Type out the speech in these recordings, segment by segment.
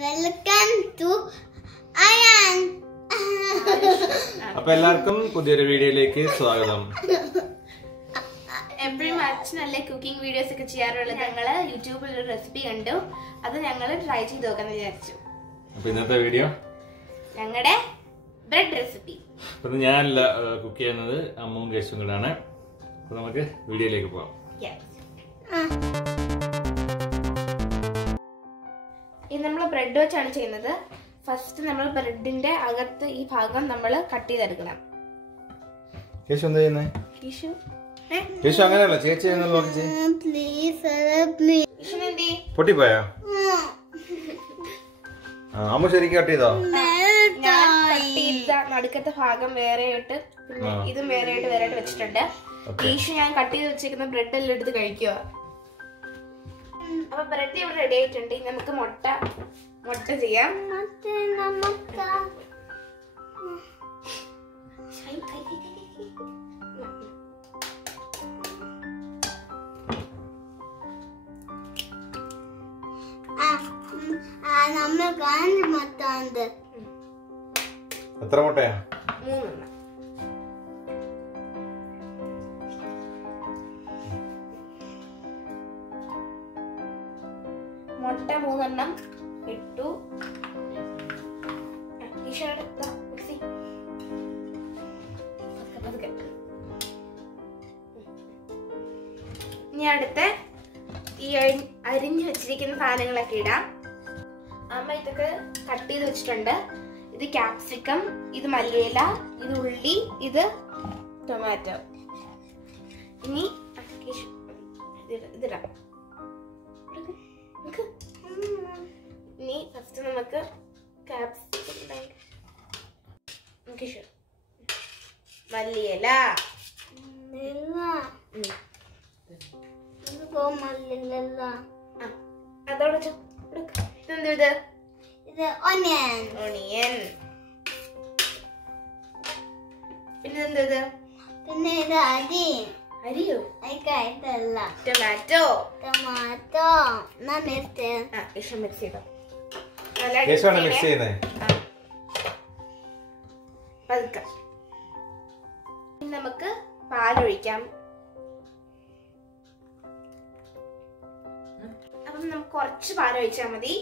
Welcome to Ayan. അപ്പോൾ എല്ലാവർക്കും പുതിയൊരു വീഡിയോയിലേക്ക് സ്വാഗതം. എപ്പോഴും അച്ഛനല്ലേ കുക്കിംഗ് വീഡിയോസ് ഒക്കെ ചെയ്യാറുള്ളത്. ഞങ്ങള് യൂട്യൂബിൽ ഒരു റെസിപ്പി കണ്ടു, അത് ഞങ്ങൾ ട്രൈ ചെയ്ത് നോക്കാന്ന് വിചാരിച്ചു. അപ്പോൾ ഇന്നത്തെ വീഡിയോ ഞങ്ങളുടെ ബ്രെഡ് റെസിപ്പി. അപ്പോൾ ഞാനല്ല കുക്ക് ചെയ്യുന്നത്, അമ്മവും കേശും കൂടാണ്. അപ്പോൾ നമുക്ക് വീഡിയോയിലേക്ക് പോകാം. ഇത് നമ്മൾ ബ്രെഡ് വെച്ചാണ് ചെയ്യുന്നത്. ഫസ്റ്റ് നമ്മൾ ബ്രെഡിന്റെ അകത്ത് ഈ ഭാഗം നമ്മൾ കട്ട് ചെയ്തെടുക്കണം. കേശു എന്താ ചെയ്യുന്നത്? കേശു അങ്ങനെയല്ല, ചേച്ചി പൊട്ടിപ്പോയോ? അമ്മ ശരിക്കും കട്ട് ചെയ്തോ? ഞാൻ കട്ട് ചെയ്ത നടുക്കത്തെ ഭാഗം വേറെ ആയിട്ട്, പിന്നെ ഇതും വേറെ ആയിട്ട് വെച്ചിട്ടുണ്ട്. കേശു ഞാൻ കട്ട് ചെയ്ത് വെച്ചിരിക്കുന്ന ബ്രെഡ് എല്ലാം എടുത്ത് കഴിക്കുക. അപ്പൊ ബ്രെഡ് ഇവിടെ റെഡി ആയിട്ടുണ്ട്. നമുക്ക് മുട്ട ചെയ്യാം. എത്ര മുട്ടയാ? 3. മുട്ട 3 ഇട്ടു. ഇനി അടുത്ത ഈ അരിഞ്ഞു വെച്ചിരിക്കുന്ന സാധനങ്ങളൊക്കെ ഇടാം. അമ്മ ഇതൊക്കെ കട്ട് ചെയ്ത് വെച്ചിട്ടുണ്ട്. ഇത് ക്യാപ്സിക്കം, ഇത് മല്ലിയില, ഇത് ഉള്ളി, ഇത് ടൊമാറ്റോ. ഇനി ഇതിടാം. ഇനി ഫസ്റ്റ് നമുക്ക് മല്ലിയില, അതോടെ ഇതെന്ത്? ഇത് ഓണിയൻ. പിന്നെ എന്ത്? പിന്നെ ഇത് അരിയോ? ടൊമാറ്റോ. മിക്സ് ചെയ്തോ. മിക്സ് ചെയ്യുന്നേ. നമുക്ക് പാലൊഴിക്കാം. അപ്പം നമുക്ക് കുറച്ച് പാലൊഴിച്ചാൽ മതി.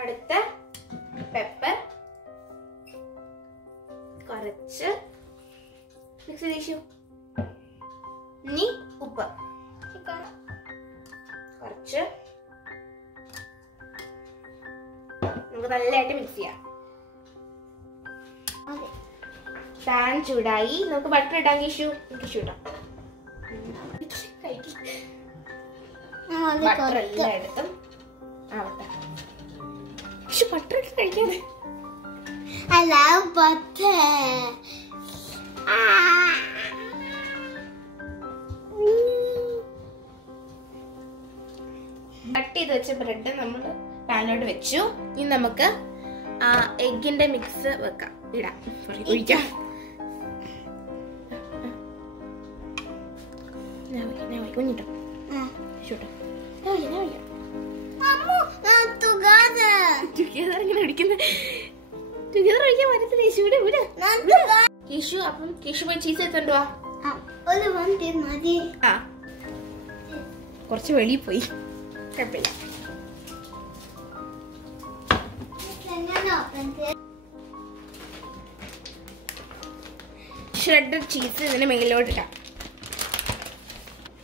അടുത്ത പെപ്പർ കുറച്ച് മിക്സ് ചെയ്തു. ഇനി ഉപ്പ് കുറച്ച്. നമുക്ക് നല്ലതായിട്ട് മിക്സ് ചെയ്യാം. പാൻ ചൂടായി. നമുക്ക് ബട്ടർ ഇടാം. കേശു ഇടാം. ബട്ടർ എല്ലായിടത്തും ആവട്ടെ. ബട്ടർ ഇട്ട് കഴിക്കാതെ. കട്ട് ചെയ്ത് വെച്ച ബ്രെഡ് നമ്മൾ പാനിലോട്ട് വെച്ചു. ഇനി നമുക്ക് എഗ്ഗിന്റെ മിക്സ് വെക്കാം. ഒഴിക്കാം. കുഞ്ഞിട്ടോ കേശു. അപ്പം കേശു പോയി ചീസ് എടുത്തോണ്ട് വാ. കുറച്ച് വെളിയിൽ പോയി. കുഴപ്പമില്ല. ഷ്രെഡഡ് ചീസ് ഇതിന്റെ മേലോട്ട് ഇടാം.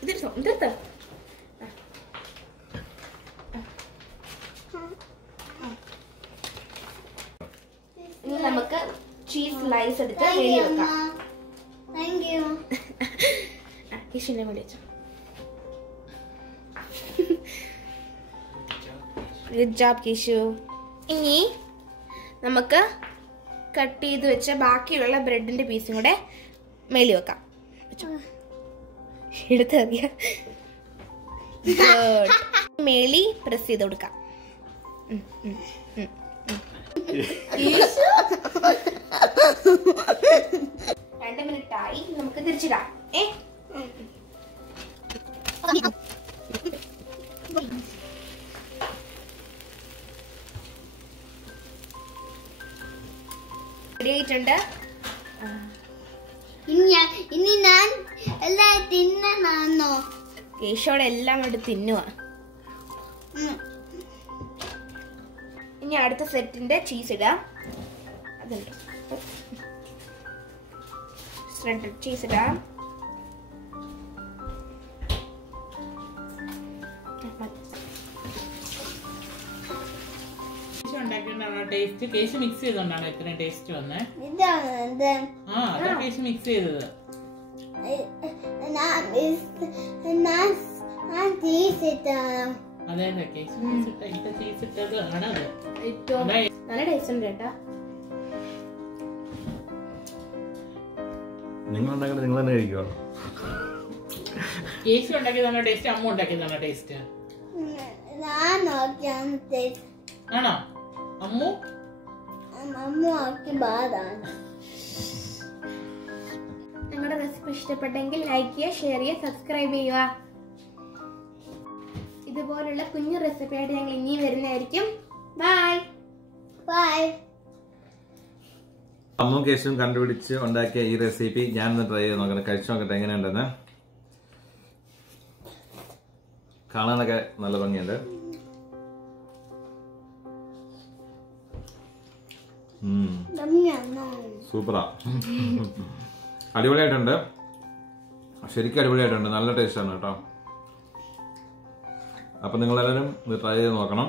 ഇതെടുത്തോ. ഇനി നമുക്ക് ചീസ് സ്ലൈസ് എടുത്ത് മേലിൽ വെക്കാം. കേശുവിനെ മേളിൽ വെച്ചോ. Good job Keshu. ഇനി നമുക്ക് കട്ട് ചെയ്ത് വെച്ച ബാക്കിയുള്ള ബ്രെഡിന്റെ പീസും കൂടെ മേലിൽ വെക്കാം. എടുത്തറിയ മേലി പ്രസ് ചെയ്ത് കൊടുക്കാം. 2 മിനിറ്റ് ആയി. നമുക്ക് തിരിച്ചിടാം. റെഡി ആയിട്ടുണ്ട്. ഇനി ഞാൻ എല്ലാം തിന്നണോ? കേശോടെ എല്ലാം എടുത്ത് തിന്നുക. ഇനി അടുത്ത സെറ്റിന്റെ ചീസ് ഇടാം. അതുണ്ട് ഷ്രെഡഡ് ചീസ് ഇടാം. ടേസ്റ്റ് കേശ് മിക്സ് ചെയ്തോണ്ടാണ് ഇത്രയും ടേസ്റ്റ് വന്നേ. കേശ് മിക്സ് ചെയ്തത് അതെ അതെ കേശ് ചീസ് ഇട്ടത് ആണത്. നല്ല ടേസ്റ്റ് ഉണ്ട് കേട്ടാ. നിങ്ങൾ ഉണ്ടാക്കുന്നത് നിങ്ങൾ തന്നെ കഴിക്കുമോ? കേശ് ഉണ്ടാക്കിയതാണോ ടേസ്റ്റ്, അമ്മ ഉണ്ടാക്കിയതാണോ ടേസ്റ്റ്? ആണോ അമ്മു? ഞങ്ങളുടെ റെസിപ്പി ഇഷ്ടപ്പെട്ടെങ്കിൽ ലൈക്ക് ചെയ്യുക, ഷെയർ ചെയ്യുക, സബ്സ്ക്രൈബ് ചെയ്യുക. ഇതുപോലുള്ള കുഞ്ഞു റെസിപ്പി ആയിട്ട് ഞങ്ങൾ ഇനിയും വരുന്നതായിരിക്കും. Bye bye. അമ്മും കേശും കണ്ടുപിടിച്ച് ഉണ്ടാക്കിയ ഈ റെസിപ്പി ഞാനൊന്ന് ട്രൈ ചെയ്ത് നോക്കട്ടെ, കഴിച്ചു നോക്കട്ടെ എങ്ങനെയുണ്ടെന്ന്. കാണാനൊക്കെ നല്ല ഭംഗിയുണ്ട്. സൂപ്പറാ, അടിപൊളിയായിട്ടുണ്ട്, ശരിക്കും അടിപൊളിയായിട്ടുണ്ട്. നല്ല ടേസ്റ്റാണ് കേട്ടോ. അപ്പം നിങ്ങളെല്ലാവരും ഇത് ട്രൈ ചെയ്ത് നോക്കണം.